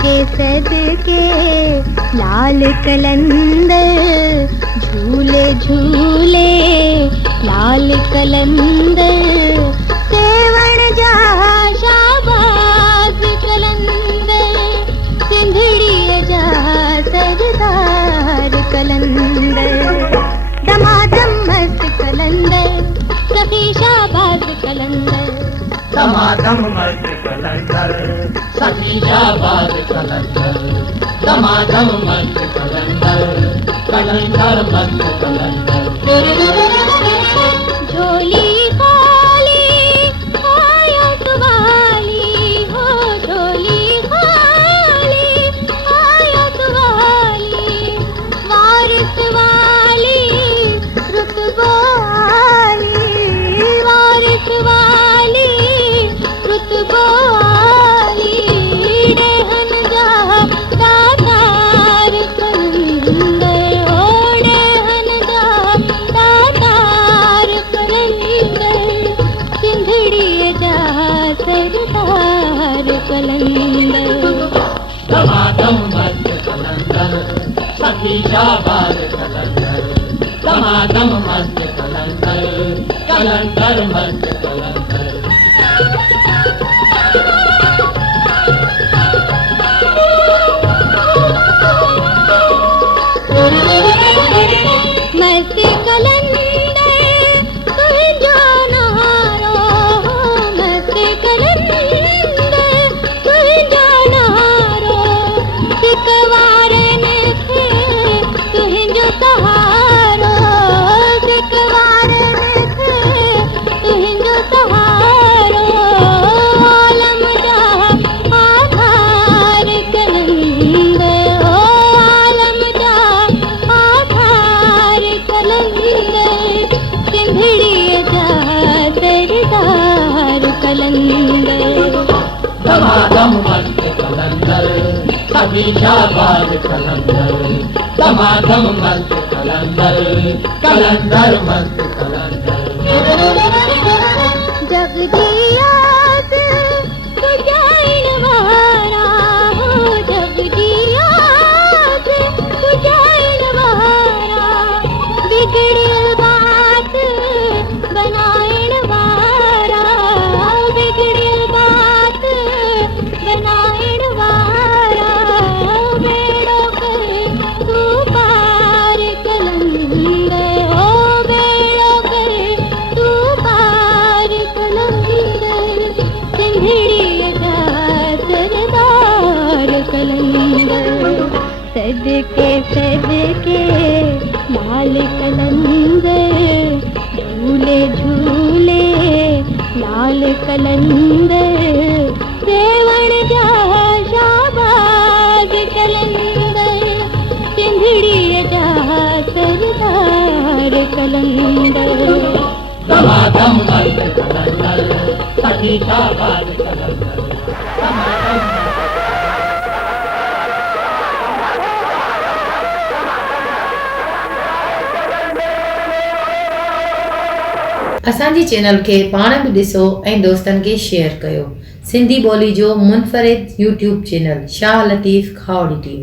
के सदके लाल कलंदर झूले झूले लाल कलंदर सेवण जा शाबाज कलंदर सिंधड़ीअ जा सरदार कलंदर दमादम मस्त कलंदर सखी शाबाज कलंदर दमादम मस्त कलंदर सखी शाबाज कलंदर दमादम मस्त कलंदर कलंदर मस्त कलंदर झोली खाली आयत वाली हो झोली खाली आयत वाली वारिस वाली रुतबो वाली वारिस वाली रुतबो वाली डेहन जा दातार कलंदर ओ डेहन जा दातार कलंदर सिंधड़ीअ जा सरदार कलंदर दमादम मस्त कलंदर सखी शाबाज कलंदर दमादम मस्त कलंदर कलंदर मस्त कलंदर मस्त कलंदर तुझो नहारो मस्त कलंदर तुझो नहारो सिकवारन खे तुझो सहारो सिकवारन खे तुझो सहारो आलम जा आधार कलंदर ओ आलम जा आधार कलंदर सिंधड़ीअ जा सरदार कलंदर दमादम मस्त कलंदर सखी शाबाज कलंदर दमादम मस्त कलंदर कलंदर मस्त कलंदर जगदियात तुझाइन वारा हो जगदियात तुझाइन वारा बिगड़ियल बात बनाइन वारा बिगड़ियल बात बनाइन वारा बेड़ो करे तू पार कलंदर ओ बेड़ो करे तू पार कलंदर सिंधड़ीअ जा सरदार कलंदर सदके सदके लाल कलंदर झूले झूले लाल कलंदर सेवण जा शाबाज कलंदर सिंधड़ीअ जा सरदार कलंदर दमादम मस्त कलंदर सखी शाबाज कलंदर दमादम असांजी चैनल खे पाण बि ॾिसो ऐं दोस्तनि खे शेयर कयो। सिंधी ॿोली जो मुनफ़रिद YouTube channel Shah Latif खावड़ी TV.